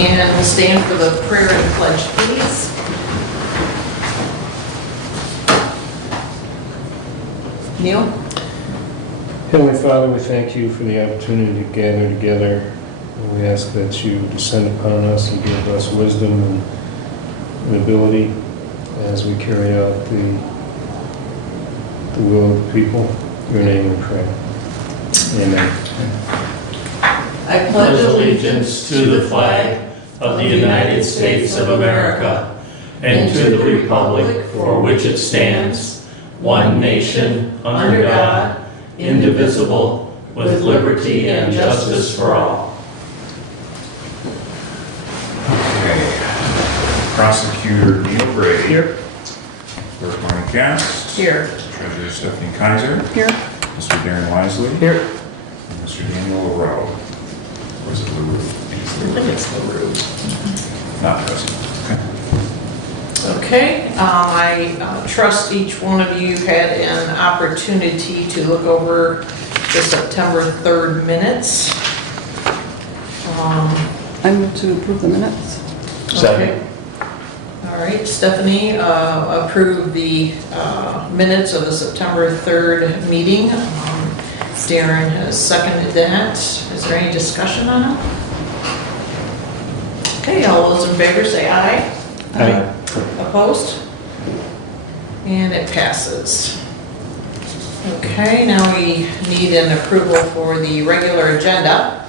And we'll stand for the prayer and pledge, please. Neil? Heavenly Father, we thank you for the opportunity to gather together. And we ask that you descend upon us and give us wisdom and ability as we carry out the will of the people. In your name we pray. Amen. I pledge allegiance to the flag of the United States of America and to the republic for which it stands, one nation, under God, indivisible, with liberty and justice for all. Okay. Prosecutor Neil Brady. Here. Clerk Martin Cast. Here. Treasurer Stephanie Kaiser. Here. Mr. Darren Wisely. Here. And Mr. Daniel LaRoe. Or is it LaRue? I think it's LaRue. Not present. Okay, I trust each one of you had an opportunity to look over the September 3rd minutes. I move to approve the minutes. Okay. All right, Stephanie approved the minutes of the September 3rd meeting. Darren has seconded that. Is there any discussion on it? Okay, all those in favor say aye. Aye. Opposed? And it passes. Okay, now we need an approval for the regular agenda.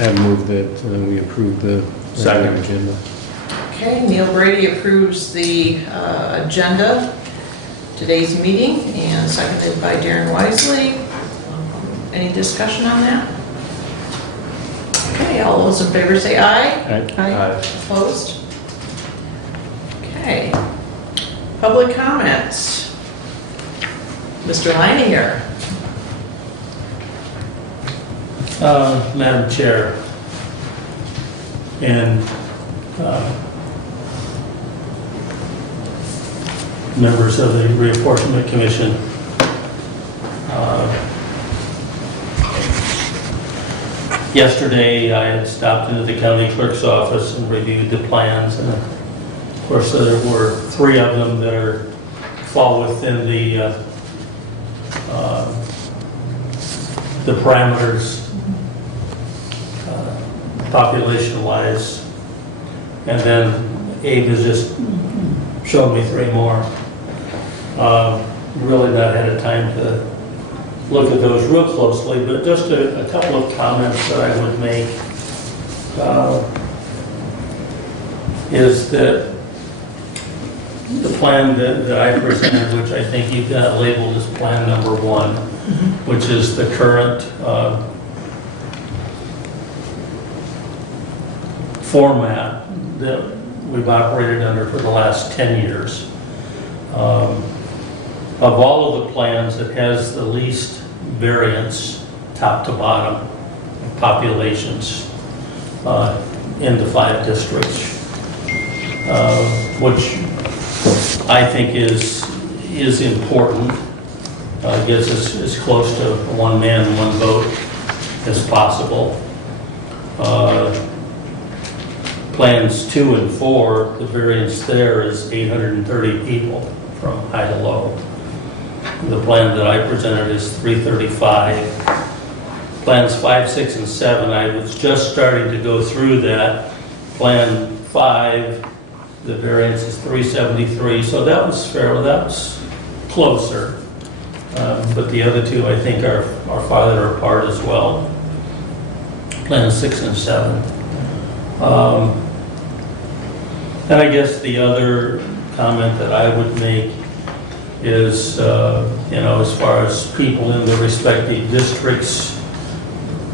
I move that we approve the regular agenda. Okay, Neil Brady approves the agenda, today's meeting, and seconded by Darren Wisely. Any discussion on that? Okay, all those in favor say aye. Aye. Opposed? Okay. Public comments. Mr. Leininger. Madam Chair, and members of the Reapportionment Commission, yesterday I had stopped into the county clerk's office and reviewed the plans, and of course there were 3 of them that fall within the parameters population-wise, and then Abe has just shown me 3 more. Really not had a time to look at those real closely, but just a couple of comments that I would make is that the plan that I presented, which I think you've got labeled as plan number 1, which is the current format that we've operated under for the last 10 years. Of all of the plans, it has the least variance, top to bottom, populations in the 5 districts, which I think is important. Gets us as close to 1 man, 1 vote as possible. Plans 2 and 4, the variance there is 830 people from high to low. The plan that I presented is 335. Plans 5, 6, and 7, I was just starting to go through that. Plan 5, the variance is 373, so that was fair, that was closer. But the other 2, I think, are farther apart as well. Plans 6 and 7. And I guess the other comment that I would make is, as far as people in the respective districts,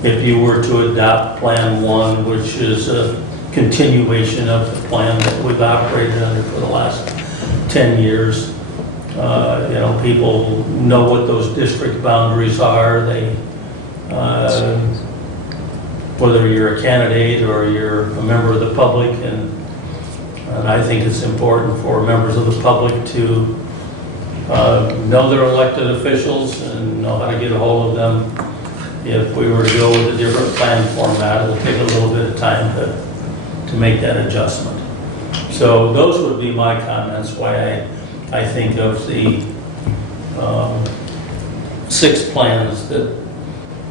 if you were to adopt Plan 1, which is a continuation of the plan that we've operated under for the last 10 years, people know what those district boundaries are. They, whether you're a candidate or you're a member of the public, and I think it's important for members of the public to know their elected officials and know how to get a hold of them if we were to go with a different plan format, it'll take a little bit of time to make that adjustment. So those would be my comments, why I think of the 6 plans that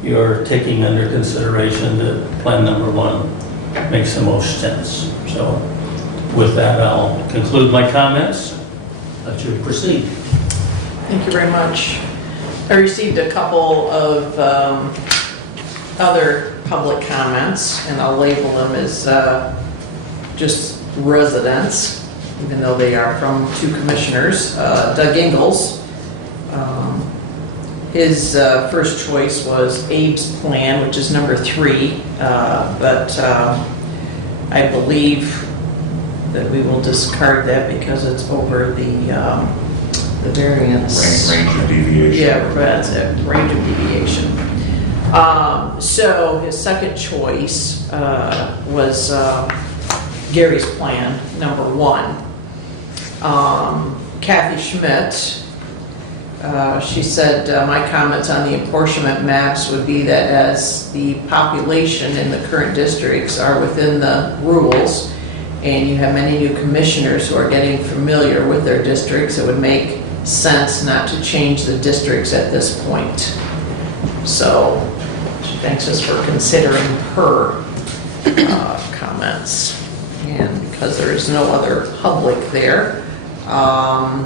you're taking under consideration, that plan number 1 makes the most sense. So with that, I'll conclude my comments. Let you proceed. Thank you very much. I received a couple of other public comments, and I'll label them as just residents, even though they are from 2 commissioners. Doug Ingalls, his first choice was Abe's plan, which is number 3, but I believe that we will discard that because it's over the variance. Range of deviation. Yeah, that's it, range of deviation. So his second choice was Gary's plan, number 1. Kathy Schmidt, she said, my comments on the apportionment maps would be that as the population in the current districts are within the rules, and you have many new commissioners who are getting familiar with their districts, it would make sense not to change the districts at this point. So she thanks us for considering her comments. And because there is no other public there, I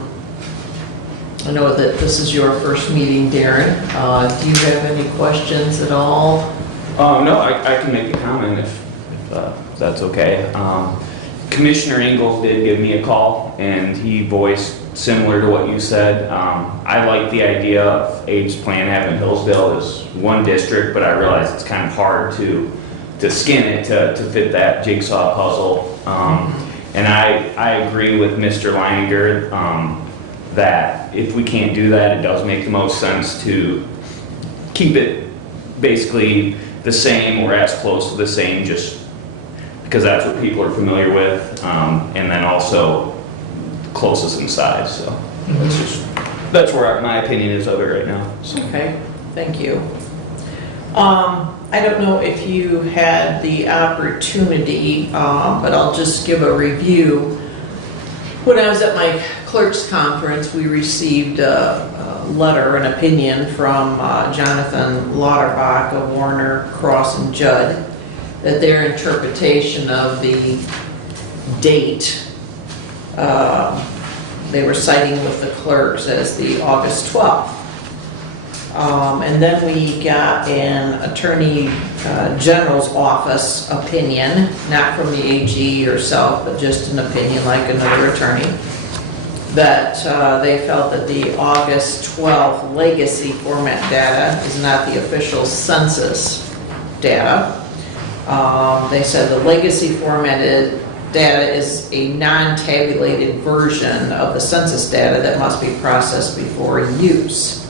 know that this is your first meeting, Darren. Do you have any questions at all? No, I can make a comment if that's okay. Commissioner Ingalls did give me a call, and he voiced similar to what you said. I like the idea of Abe's plan having Hillsdale as one district, but I realize it's kind of hard to skin it to fit that jigsaw puzzle. And I agree with Mr. Leininger that if we can't do that, it does make the most sense to keep it basically the same or as close to the same, just because that's what people are familiar with, and then also closest in size. So that's where my opinion is of it right now. So. Okay, thank you. I don't know if you had the opportunity, but I'll just give a review. When I was at my clerk's conference, we received a letter, an opinion from Jonathan Lauterbach of Warner, Cross and Judd, that their interpretation of the date, they were citing with the clerks as the August 12th. And then we got an Attorney General's office opinion, not from the AG herself, but just an opinion like another attorney, that they felt that the August 12th legacy format data is not the official census data. They said the legacy formatted data is a non-tabulated version of the census data that must be processed before use.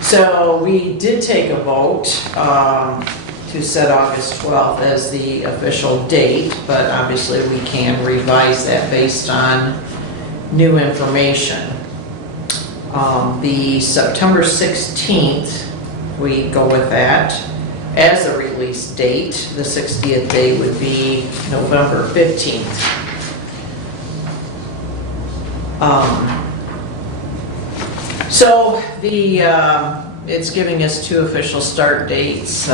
So we did take a vote to set August 12th as the official date, but obviously we can revise that based on new information. The September 16th, we go with that as a release date. The 60th day would be November 15th. So it's giving us 2 official start dates.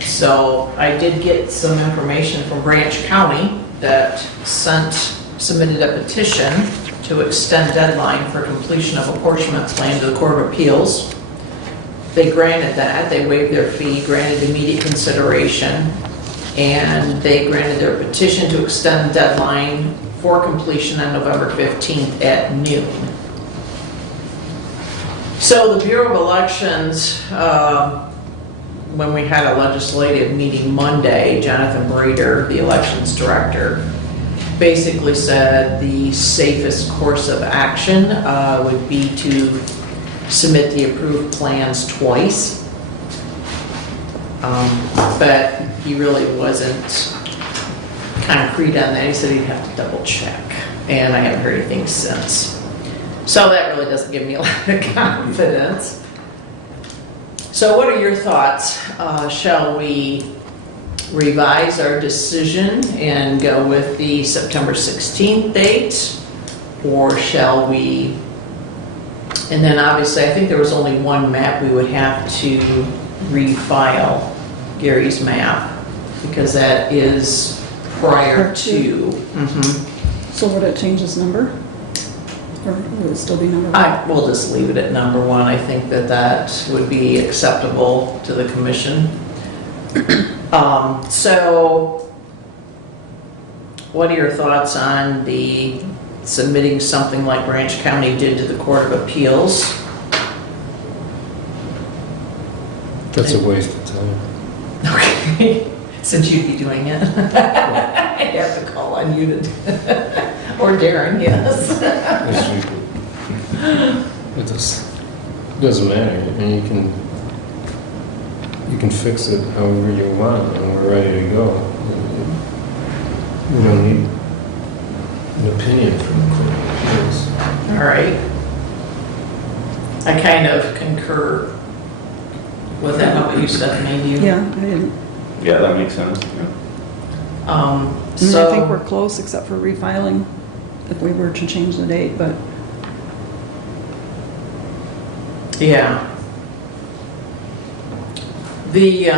So I did get some information from Branch County that submitted a petition to extend deadline for completion of apportionment plan to the Court of Appeals. They granted that. They waived their fee, granted immediate consideration, and they granted their petition to extend the deadline for completion on November 15th at noon. So the Bureau of Elections, when we had a legislative meeting Monday, Jonathan Brader, the elections director, basically said the safest course of action would be to submit the approved plans twice. But he really wasn't concrete on that. He said he'd have to double check, and I haven't heard anything since. So that really doesn't give me a lot of confidence. So what are your thoughts? Shall we revise our decision and go with the September 16th date? Or shall we, and then obviously I think there was only one map we would have to refile, Gary's map, because that is prior to. Mhm. So would it change this number? Or would it still be number one? We'll just leave it at number one. I think that that would be acceptable to the commission. So what are your thoughts on the submitting something like Branch County did to the Court of Appeals? That's a waste of time. Okay, since you'd be doing it. I'd have to call on you to, or Darren, yes. Yes, it doesn't matter, and you can fix it however you want, and we're ready to go. We don't need an opinion from the court. Yes. All right. I kind of concur with that. How about you, Stephanie? Do you? Yeah, I didn't. Yeah, that makes sense. I mean, I think So, we're close except for refiling if we were to change the date, but yeah. The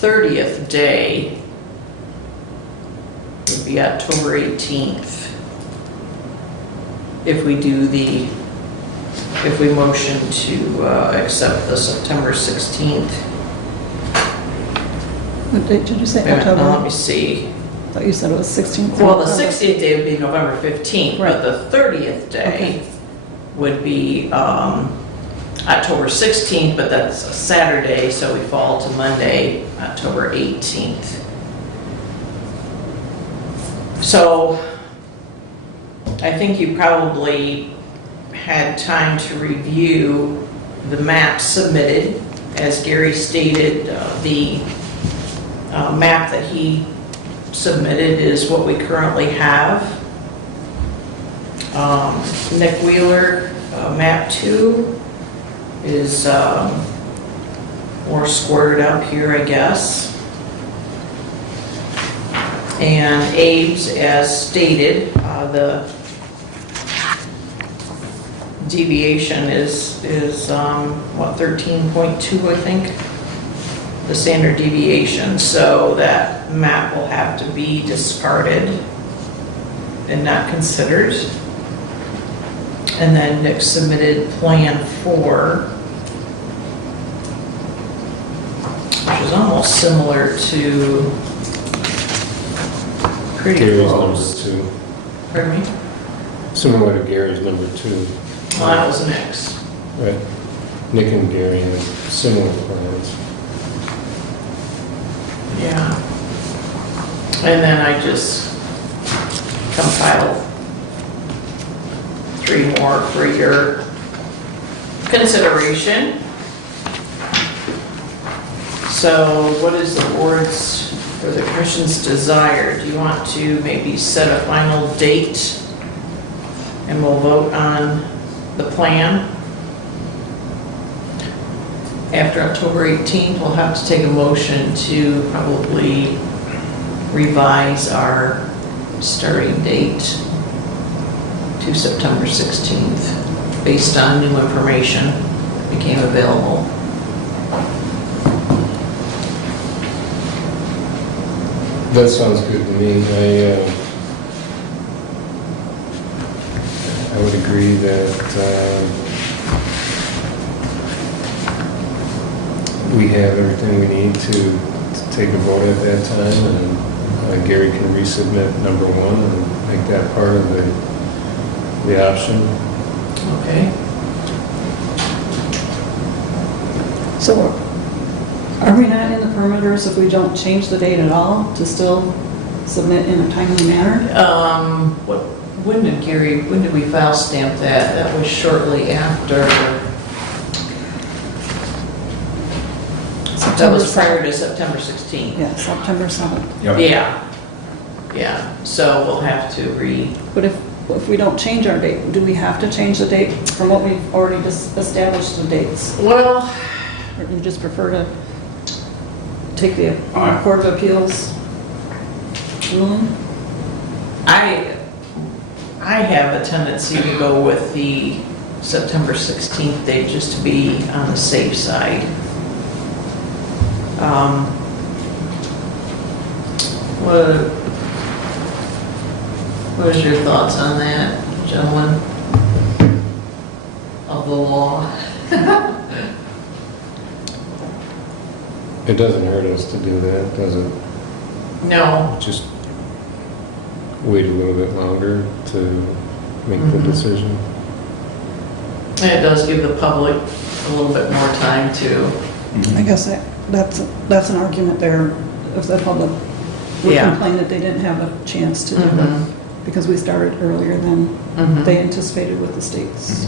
30th day would be October 18th. If we motion to accept the September 16th. what date did you say? Wait a minute, October? let me see. I thought you said it was 16th. Well, the 16th day would be November 15th, but Right. the 30th day Okay. would be October 16th, but that's a Saturday, so we fall to Monday, October 18th. So I think you probably had time to review the map submitted. As Gary stated, the map that he submitted is what we currently have. Nick Wheeler, map 2 is more squared up here, I guess. And Abe's, as stated, the deviation is what, 13.2, I think? The standard deviation, so that map will have to be discarded and not considered. And then Nick submitted Plan 4, which is almost similar to, pretty Gary's close. number 2. Pardon me? Similar to Gary's number 2. Well, that was Nick's. Right. Nick and Gary have similar plans. Yeah. And then I just compiled 3 more for your consideration. So what is the board's, or the commission's desire? Do you want to maybe set a final date and we'll vote on the plan? After October 18th, we'll have to take a motion to probably revise our starting date to September 16th, based on new information that became available. That sounds good to me. I would agree that we have everything we need to take a vote at that time, and Gary can resubmit number 1 and make that part of the option. Okay. So are we not in the perimeters if we don't change the date at all to still submit in a timely manner? When did we file stamp that? That was shortly after, that was prior to September 16th. Yeah, September 7th. Yep. Yeah, so we'll have to But if if we don't change our date, do we have to change the date from what we've already established the dates? Well, Or do you just prefer to take the Aye. Court of Appeals ruling? I have a tendency to go with the September 16th date just to be on the safe side. What is your thoughts on that, gentlemen of the law? It doesn't hurt us to do that, does it? No. Just wait a little bit longer to make the Mhm. decision. And it does give the public a little bit more time to, I guess that's an argument there, if the public would Yeah. complain that they didn't have a chance to do it, Mhm. because we started earlier than Mhm. they anticipated with the states.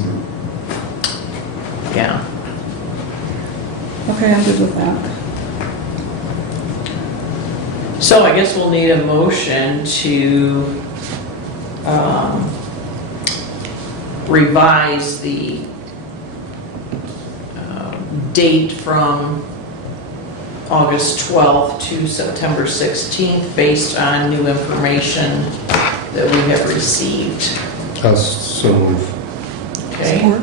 yeah. Okay, I'm good with that. So I guess we'll need a motion to revise the date from August 12th to September 16th based on new information that we have received. I'll so move. Okay? Support.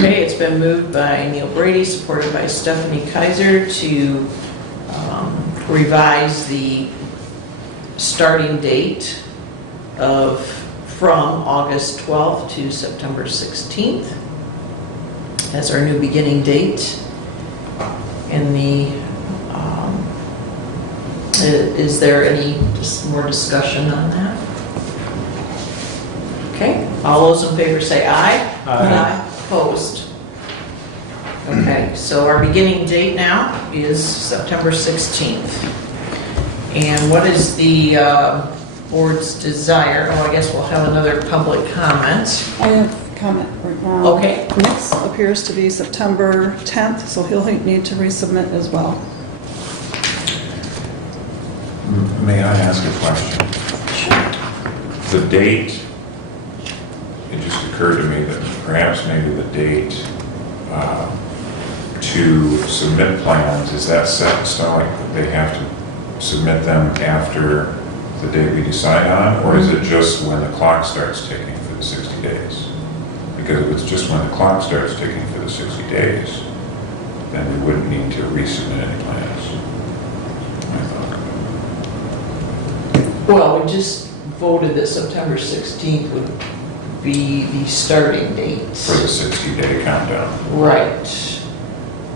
Okay, it's been moved by Neil Brady, supported by Stephanie Kaiser to revise the starting date from August 12th to September 16th as our new beginning date. And is there any more discussion on that? Okay, all those in favor say aye. Aye. Opposed? Okay, so our beginning date now is September 16th. And what is the board's desire? Oh, I guess we'll have another public comment. I have a comment right now. Okay. Next appears to be September 10th, so he'll need to resubmit as well. May I ask a question? The date, it just occurred to me that perhaps maybe the date to submit plans, is that set in stone? Like they have to submit them after the date we decide on? Or is it just when the clock starts ticking for the 60 days? Because if it's just when the clock starts ticking for the 60 days, then we wouldn't need to resubmit any plans. I thought. Well, we just voted that September 16th would be the starting date. For the 60-day countdown. Right.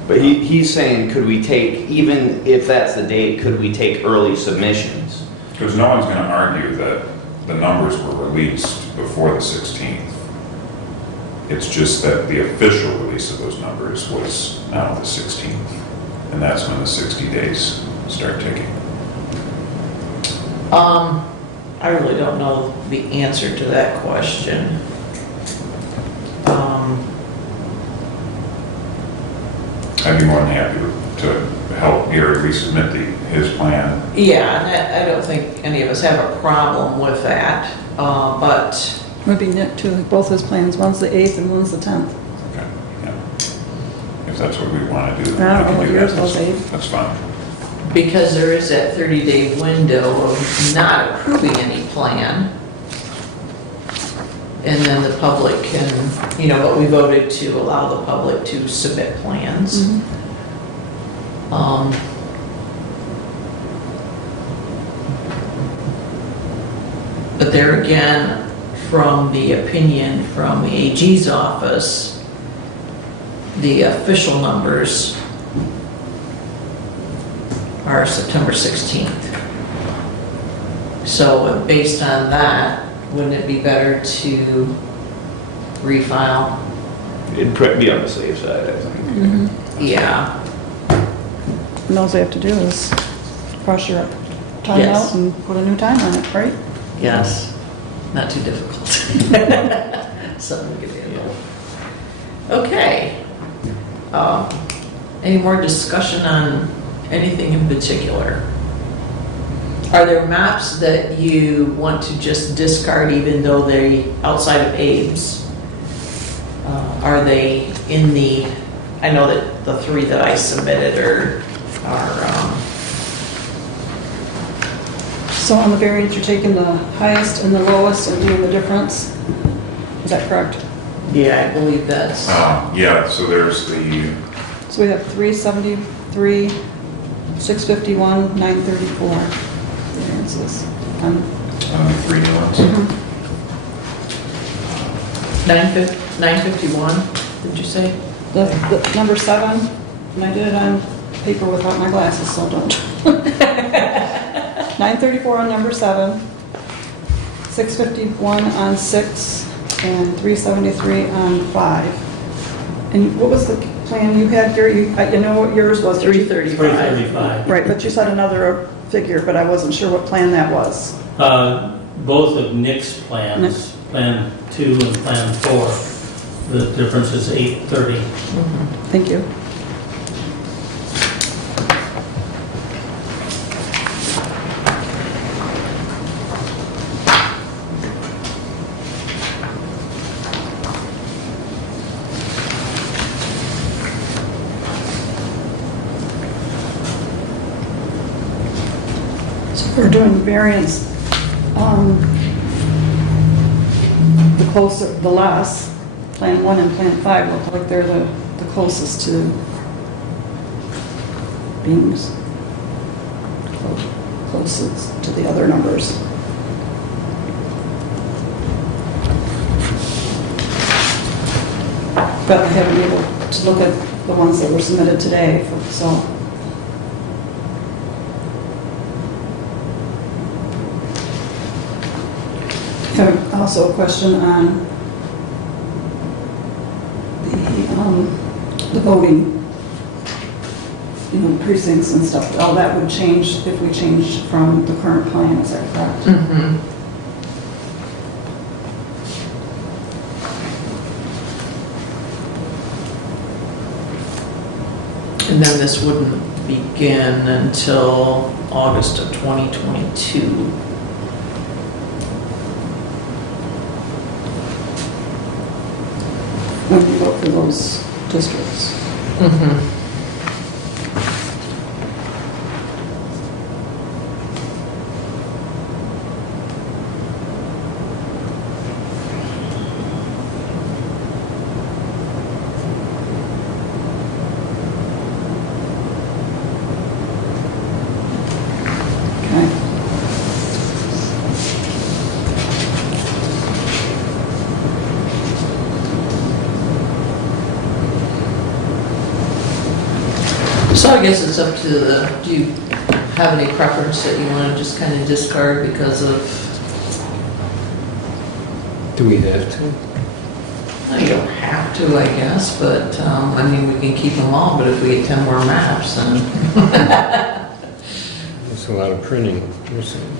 But he's saying, could we take, even if that's the date, could we take early submissions? Because no one's going to argue that the numbers were released before the 16th. It's just that the official release of those numbers was now the 16th. And that's when the 60 days start ticking. I really don't know the answer to that question. I'd be more than happy to help Gary resubmit his plan. Yeah, and I don't think any of us have a problem with that, but It would be knit to both his plans, one's the 8th and one's the 10th. Okay, yeah. If that's what we want to do, I then don't we know can what do yours that. was, Abe. That's fine. because there is that 30-day window of not approving any plan, and then the public can, but we voted to allow the public to submit plans. But there again, from the opinion from the AG's office, the official numbers are September 16th. So based on that, wouldn't it be better to refile? It'd be on the safe side, I think. Yeah, And all they have to do is cross your time Yes. out and put a new time on it, right? yes, not too difficult. Something we could handle. Okay. Any more discussion on anything in particular? Are there maps that you want to just discard even though they're outside of Abe's? Are they in the, I know that the 3 that I submitted are So on the variance, you're taking the highest and the lowest and doing the difference? Is that correct? yeah, I believe that's, Yeah, so there's the, So we have 373, 651, 934 variances. the 3 new ones. 951, did you say? The number 7, and I did it on paper without my glasses, so don't. 934 on number 7, 651 on 6, and 373 on 5. And what was the plan you had, Gary? I know what yours was. 335. 335. Right, but you said another figure, but I wasn't sure what plan that was. Both of Nick's plans, Nick's. Plan 2 and Plan 4, the difference is 830. Thank you. So we're doing variance, the closer, the less. Plan 1 and Plan 5 look like they're the closest to being closest to the other numbers. But I haven't been able to look at the ones that were submitted today, so. I have also a question on the voting, precincts and stuff. All that would change if we changed from the current plan, is that correct? Mm-hmm. And then this wouldn't begin until August of 2022. When we vote for those districts. Mm-hmm. Okay. So I guess it's up to do you have any preference that you want to just kind of discard because of, Do we have to? well, you don't have to, I guess, but, I mean, we can keep them all, but if we get 10 more maps, then. It's a lot of printing. You're saying.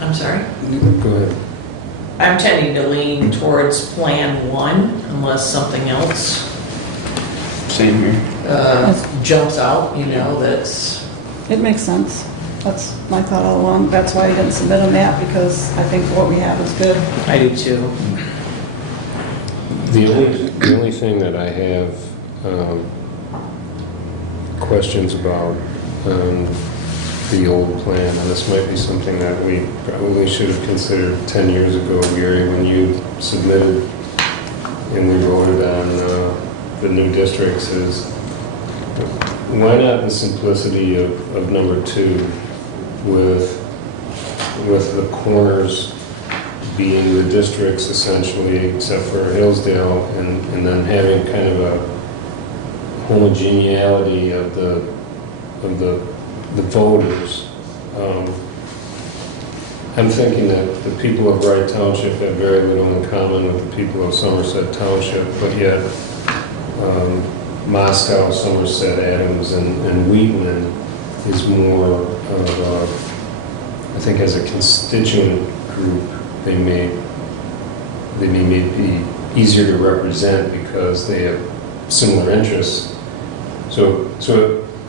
I'm sorry? Go ahead. I'm tending to lean towards Plan 1 unless something else Same here. jumps out, that's, It makes sense. That's my thought all along. That's why I didn't submit a map, because I think what we have is good. I do too. The only thing that I have questions about the old plan, and this might be something that we probably should have considered 10 years ago, Gary, when you submitted and we voted on the new districts, is why not the simplicity of number 2 with the corners being the districts essentially, except for Hillsdale, and then having kind of a homogeneity of the voters. I'm thinking that the people of Wright Township have very little in common with the people of Somerset Township, but yet Moscow, Somerset, Adams, and Wheatland is more of a, I think, as a constituent group, they may be easier to represent because they have similar interests. So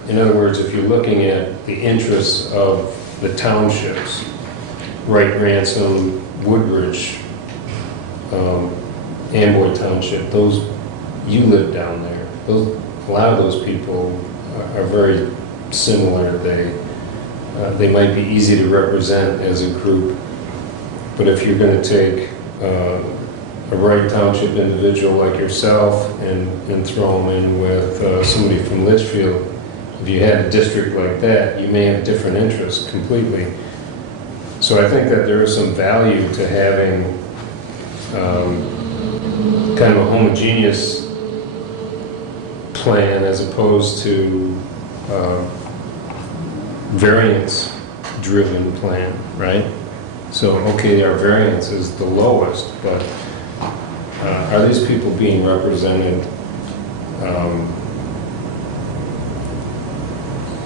in other words, if you're looking at the interests of the townships, Wright, Ransom, Woodbridge, Amboy Township, those, you live down there. A lot of those people are very similar. They might be easy to represent as a group, but if you're going to take a Wright Township individual like yourself and throw them in with somebody from Litchfield, if you had a district like that, you may have different interests completely. So I think that there is some value to having kind of a homogeneous plan as opposed to variance-driven plan, right? So, okay, our variance is the lowest, but are these people being represented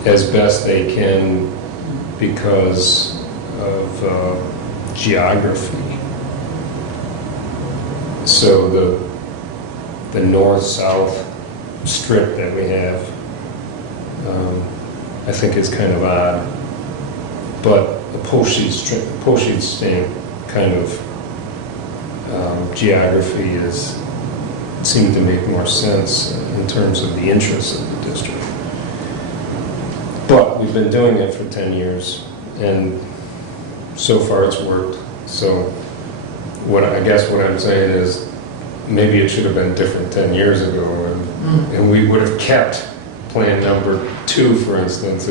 as best they can because of geography? So the north-south strip that we have, I think it's kind of odd, but the postage stamp kind of geography seemed to make more sense in terms of the interests of the district. But we've been doing it for 10 years, and so far it's worked. So I guess what I'm saying is maybe it should have been different 10 years ago, and we would have kept plan number 2, for instance,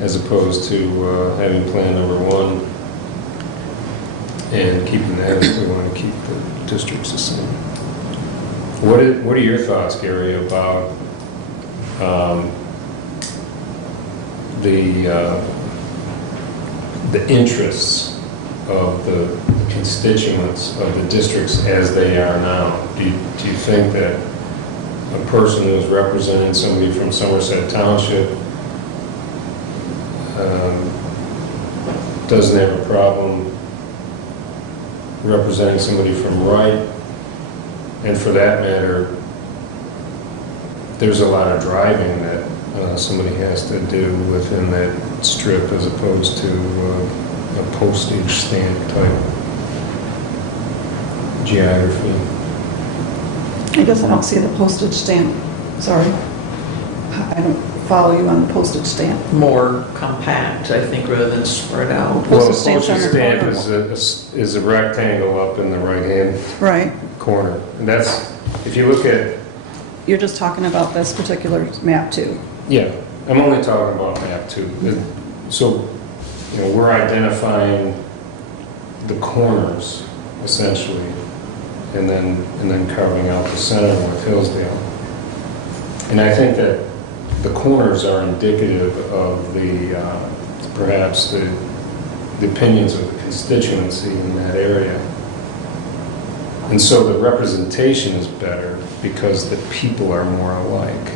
as opposed to having plan number 1 and keeping that if we want to keep the districts the same. What are your thoughts, Gary, about the interests of the constituents of the districts as they are now? Do you think that a person who's representing somebody from Somerset Township doesn't have a problem representing somebody from Wright? And for that matter, there's a lot of driving that somebody has to do within that strip as opposed to a postage stamp type geography. I guess I don't see the postage stamp, sorry. I don't follow you on the postage stamp. More compact, I think, rather than spread out. Well, a Postage stamps postage are stamp corner. is a rectangle up in the right-hand Right, corner. And that's, if you look at, you're just talking about this particular map too. yeah, I'm only talking about map 2. So, we're identifying the corners, essentially, and then carving out the center with Hillsdale. And I think that the corners are indicative of perhaps the opinions of the constituency in that area. And so the representation is better because the people are more alike.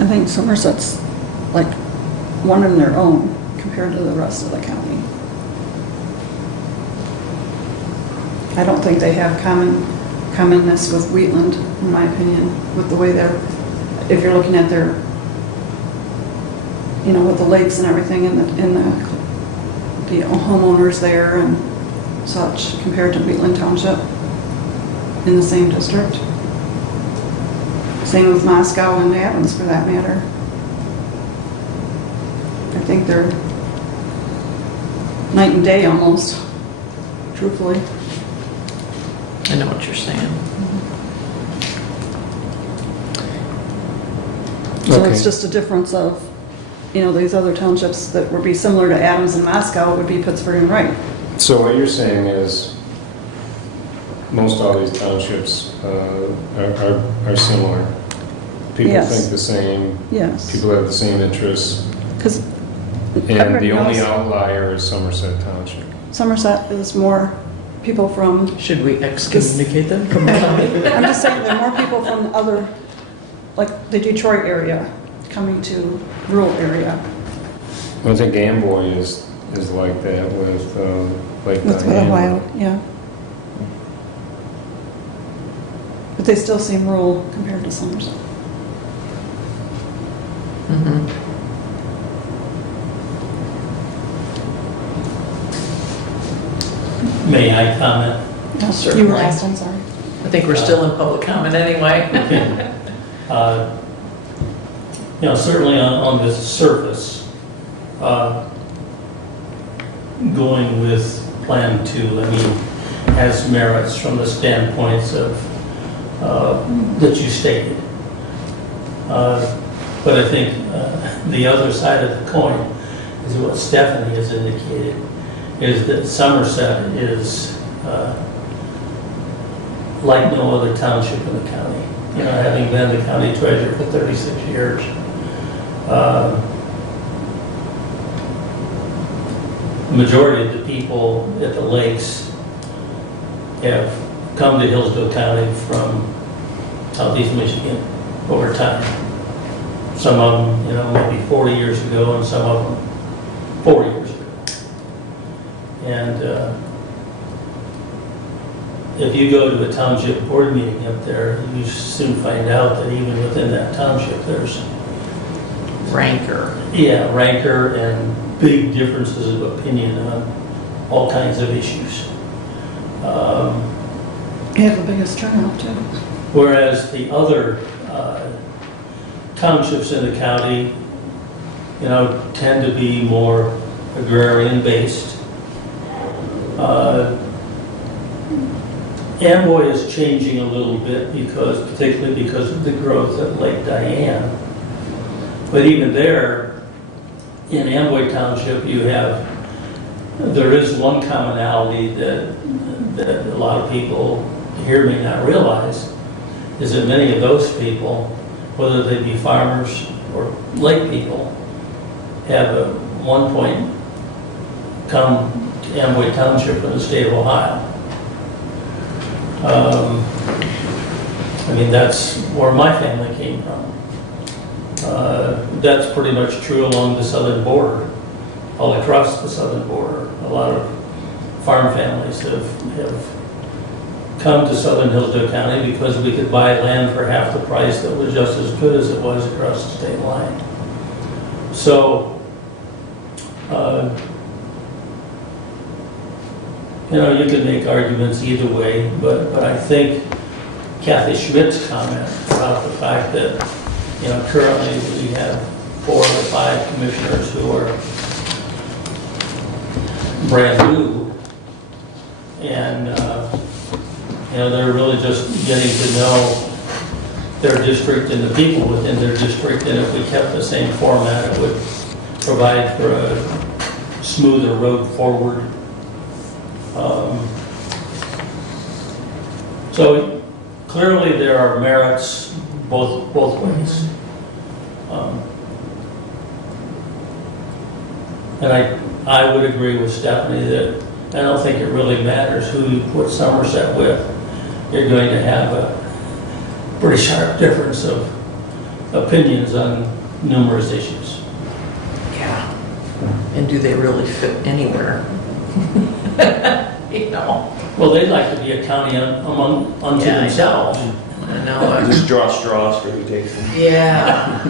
I think Somerset's like one in their own compared to the rest of the county. I don't think they have commonness with Wheatland, in my opinion, with the way if you're looking at their, with the lakes and everything and the homeowners there and such compared to Wheatland Township in the same district. Same with Moscow and Adams, for that matter. I think they're night and day almost, truthfully. I know what you're saying. So Okay. it's just a difference of, these other townships that would be similar to Adams and Moscow would be Pittsburgh and Wright. So what you're saying is most all these townships are similar. People Yes. think the same, Yes. people have the same interests, Because and the only outlier is Somerset Township. Somerset is more people from, Should we excommunicate them from the county? I'm just saying there are more people from other, like the Detroit area coming to rural area. I think Amboy is like that with, like That's what Diana. Ohio, yeah. But they still seem rural compared to Somerset. Mhm. May I comment? You were Certainly. last, I'm sorry. I think we're still in public comment anyway. Uh, certainly on the surface, going with Plan 2, has merits from the standpoints of, that you stated. But I think the other side of the coin is what Stephanie has indicated, is that Somerset is like no other township in the county. Having been the county treasurer for 36 years, the majority of the people at the lakes have come to Hillsdale County from southeast Michigan over time. Some of them, maybe 40 years ago, and some of them 4 years ago. And if you go to a township board meeting up there, you soon find out that even within that township, there's Rancor. rancor and big differences of opinion on all kinds of issues. You have the biggest turnout too. Whereas the other townships in the county, tend to be more agrarian-based. Amboy is changing a little bit particularly because of the growth at Lake Diane. But even there, in Amboy Township, there is one commonality that a lot of people here may not realize, is that many of those people, whether they be farmers or lake people, have at one point come to Amboy Township in the state of Ohio. That's where my family came from. That's pretty much true along the southern border, all across the southern border. A lot of farm families have come to southern Hillsdale County because we could buy land for half the price that was just as good as it was across the state line. So, you can make arguments either way, but I think Kathy Schmidt's comment about the fact that, currently we have 4 or 5 commissioners who are brand new, and, they're really just getting to know their district and the people within their district, and if we kept the same format, it would provide for a smoother road forward. So clearly there are merits both ways. And I would agree with Stephanie that I don't think it really matters who you put Somerset with. You're going to have a pretty sharp difference of opinions on numerous issues. Yeah. And do they really fit anywhere? Well, they'd like to be a county unto Yeah, I themselves. I know. Just draw straws for who takes them. Yeah.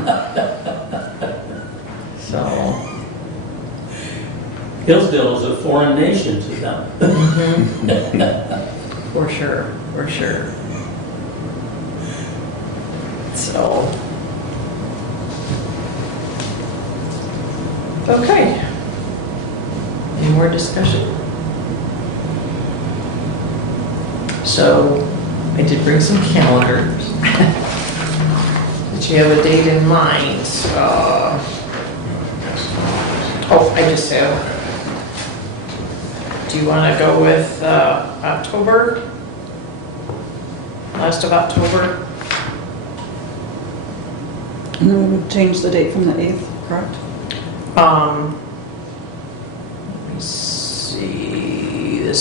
So. Hillsdale is a foreign nation to them. For sure. So. Okay. Any more discussion? So, I did bring some calendars. Did you have a date in mind? I just have. Do you want to go with October? Last of October? And then we would change the date from the 8th, correct? Let me see, the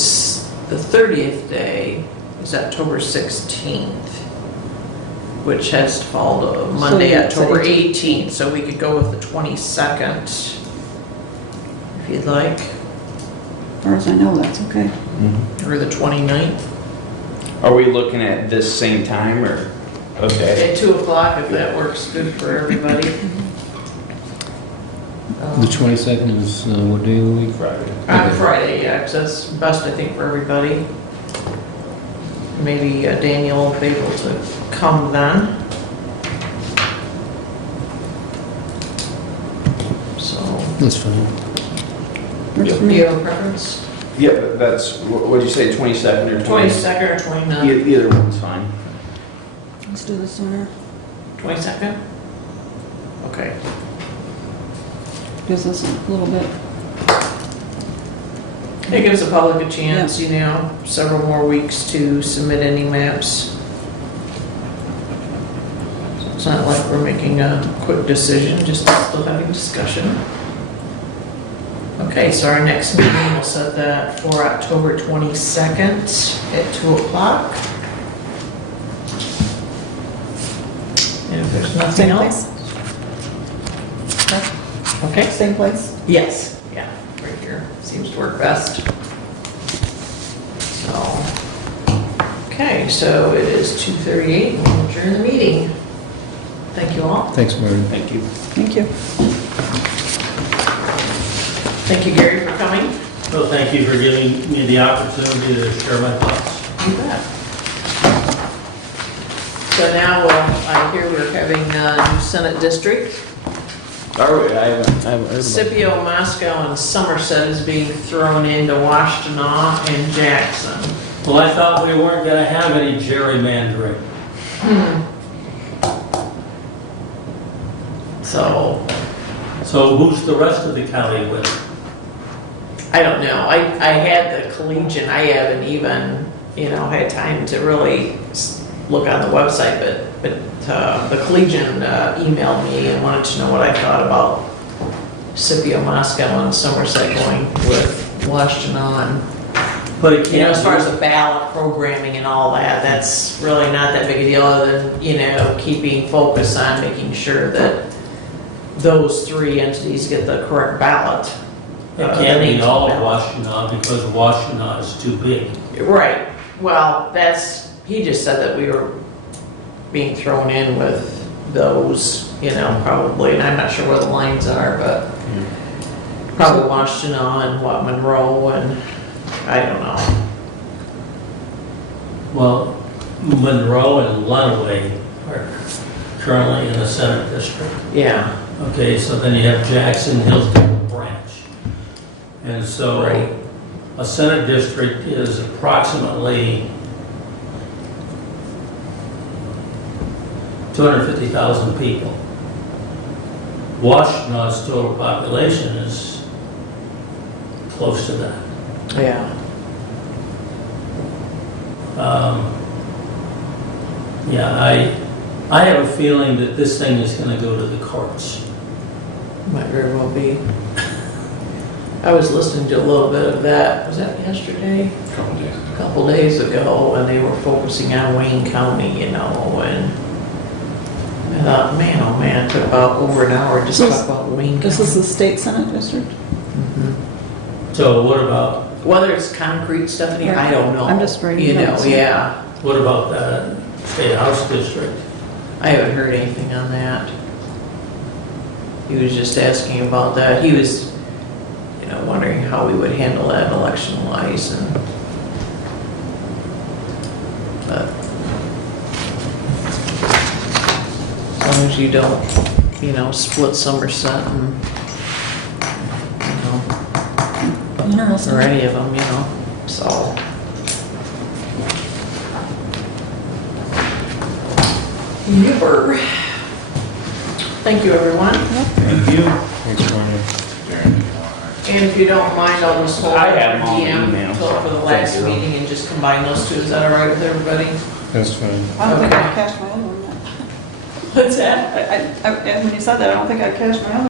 30th day is October 16th, which has to fall to Monday, that's October 18th. 18th, so we could go with the 22nd. if you'd like, As far as I know, that's okay. or the 29th. Are we looking at this same time or? Okay. At 2 o'clock, if that works good for everybody. The 22nd is what day of the week? Friday. On Friday, yeah, 'cause that's best, I think, for everybody. Maybe Daniel will be able to come then. So, That's fine. Works for do me. you have a preference? Yeah, that's, what'd you say, 22nd or 20th? 22nd or 29th? Either one's fine. Let's do the sooner. 22nd? Okay. Gives us a little bit. It gives the public a chance, you know, several more weeks to submit any maps. So it's not like we're making a quick decision, just still having discussion. Okay, so our next meeting, we'll set that for October 22nd at 2 o'clock. And if there's nothing Same else. Okay. Same place? Yes, yeah, right here, seems to work best. So, okay, so it is 2:38, and we'll adjourn the meeting. Thank you all. Thanks, Marty. Thank you. Thank you. Thank you, Gary, for coming. Well, thank you for giving me the opportunity to share my thoughts. You bet. So now, I hear we're having a new Senate district. Are we? I haven't heard about it. Scipio, Moscow, and Somerset is being thrown into Washtenaw and Jackson. Well, I thought we weren't gonna have any gerrymandering. So, So who's the rest of the county with? I don't know. I had the collegian, I haven't even, had time to really look on the website, but the collegian emailed me and wanted to know what I thought about Scipio, Moscow, and Somerset going with Washtenaw. But it can't As far as the ballot programming and all that, that's really not that big a deal other than, keeping focus on making sure that those three entities get the correct ballot. It can't be all of Washtenaw because Washtenaw is too big. Right. Well, he just said that we were being thrown in with those, probably, and I'm not sure where the lines are, but probably Washtenaw and Monroe, and I don't know. Well, Monroe and Lenawee are currently in the Senate district. Yeah. Okay, so then you have Jackson, Hillsdale, and Branch. And so Right. a Senate district is approximately 250,000 people. Washtenaw's total population is close to that. Yeah. Yeah, I have a feeling that this thing is going to go to the courts. Might very well be. I was listening to a little bit of that, was that yesterday? A couple days ago. A couple days ago, and they were focusing on Wayne County, and I thought, man, oh man, it took about over an hour just to talk about Wayne County. This is the state Senate district? Mhm. So what about Whether it's concrete, Stephanie, I don't know. I'm just writing notes. Yeah. what about the State House district? I haven't heard anything on that. He was just asking about that. He was, wondering how we would handle that election-wise, but as long as you don't, split Somerset and, or any of them, so. Yipper. Thank you, everyone. Thank you. Thanks, Marty. Darren, do you want And if you don't mind, I'll just hold I it had them all in PM email, until for the so last thank you. meeting and just combine those two. Is that all right with everybody? That's fine. I don't think Okay. I cashed my other one yet. What's that? And when you said that, I don't think I cashed my other